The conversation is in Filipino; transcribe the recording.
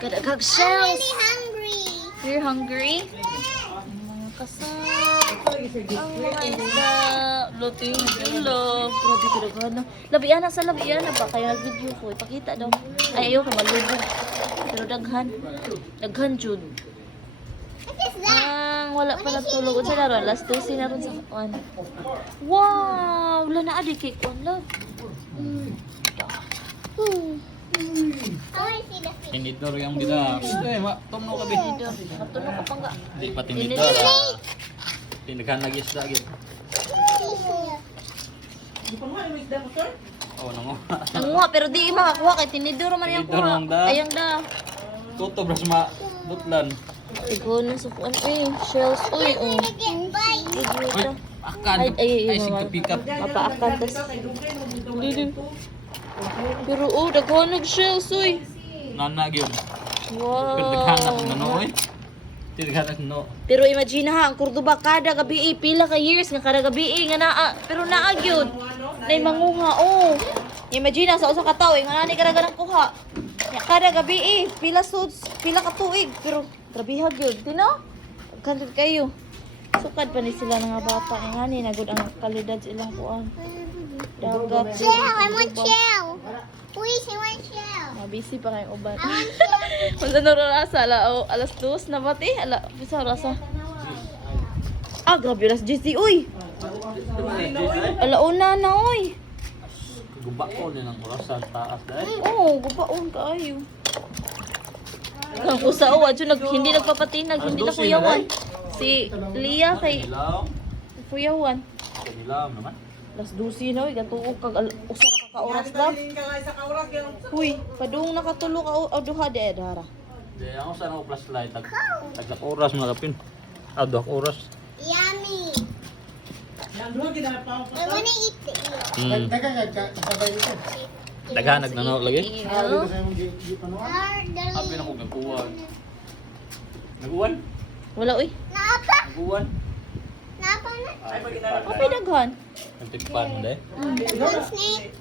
Kadagag I'm shells. really hungry. You're hungry? Mga kasap. Ang mga isda. Luting ilog. Grabe kadaghan na. Labian na sa labian na ba? Kaya nag-video ko. Ipakita daw. Ay, ayaw ka malubog. Pero daghan. Daghan, Jud. What is that? Wala pa nagtulog. Sa laro, last 12 na rin sa kuwan. Wow! Wala na adi kay kuwan, love. I want to see the fish. Tinidor yung bida. Tumno ka, be. Matulog ka pa nga. Di pa tinidor. Tinaghan lagi isda, gid. Oo, nango. Nanguha, pero di makakuha kay tinidor man yung Tinidor kuha. lang da. Ayang da. Tuto, bras ma. Butlan. Ikaw na sa kuwan. Shells. Uy, oh. I'm gonna get bite. Uy, akan. Ay, Ay, sige, pick up. Mapaakan. Dili. Pero daghan nag-shells, uy. Nana, gyud. Wow. Pero daghan ako na no, oy. Daghan ako no. Pero imagine ha, ang Cordoba kada gabi pila ka years nga kada gabi nga naa, pero naa gyud. Nay manguha oh. Imagine sa usa ka tawo nga nani kada ganang kuha. Ya kada gabi pila suds, pila ka tuig, pero grabe ha gyud, tino? Kantud kayo. Sukad pa ni sila nga bata nga ni nagud ang kalidad sa ilang kuan. Dagat. Shell, I want shell. Please, I want shell. Busy pa kayong uban. I want shell. Kung saan rasa, alas 2 na ba, te? Bisa rasa. Grabe, alas 10, uy! Alauna na, uy! Guba ko din ang oras sa taas dahil. Oo, gubaon kaayo. Kang usa, hindi nagpapatinag, hindi na kuyawan. Si Lia kay Dilaw. kuyawan. Dilaw naman. Alas 12 na, uy, gatuog kag usara ka oras lang. Uy, padung nakatulog ka, duha de, dara. Di ako sa ako flashlight. Taglak oras mga kapin. Duhak oras. Yummy. I want to eat the eel. Daghanag na no lagi. Darling. Abi na ko gaguwan. Naguwan? Wala, uy. Napa? Naguwan. Napa na? Kapay daghan. Nagtikpan deh. Good snake.